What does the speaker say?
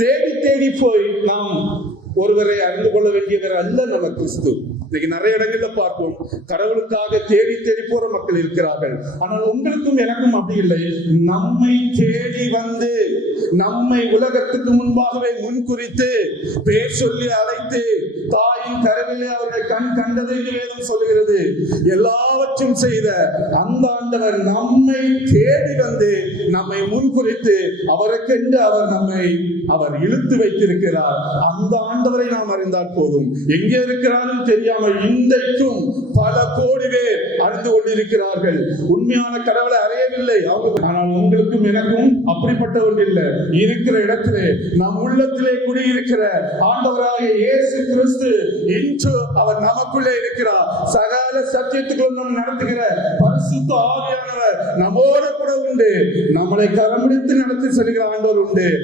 தேடி தேடி போய் நாம் ஒருவரை அறிந்து கொள்ள வேண்டியவர் அல்ல நம்ம கிறிஸ்து. இன்னைக்கு நிறைய இடங்கள்ல பார்ப்போம், கடவுளுக்காக தேடி தேடி போற மக்கள் இருக்கிறார்கள். ஆனால் உங்களுக்கும் எனக்கும் அப்படி இல்லை. நம்மை தேடி வந்து நம்மை உலகத்துக்கு முன்பாகவே முன்குறித்து பேர் சொல்லி அழைத்து தாயின் கருவிலே அவர்கள் கண் கண்டது என்று வேதம் சொல்லுகிறது. எல்லாவற்றும் செய்த அந்த ஆண்டவர் நம்மை தேடி வந்து நம்மை முன்குறித்து அவருக்கென்று அவர் இழுத்து வைத்திருக்கிறார். அந்த ஆண்டவரை நாம் அறிந்தால் போதும். எங்கே இருக்கிறாலும் தெரியாமல் இன்றைக்கும் பல கோடி பேர் அறிந்து கொண்டிருக்கிறார்கள். உண்மையான கடவுளை அறியவில்லை. ஆனால் உங்களுக்கும் எனக்கும் அப்படிப்பட்ட ஒன்று இல்லை. இருக்கிற இடத்திலே நம் உள்ளத்திலே குடியிருக்கிற ஆண்டவராகிய இயேசு கிறிஸ்து இன்று அவர் நமக்குள்ளே இருக்கிறார். சகல சத்தியத்துக்குள் நம்ம நடத்துகிற பரிசுத்த ஆவியானவர் நம்மோடு கூட உண்டு. நம்மளை கரம் பிடித்து நடத்தி செல்கிற ஆண்டவர் உண்டு.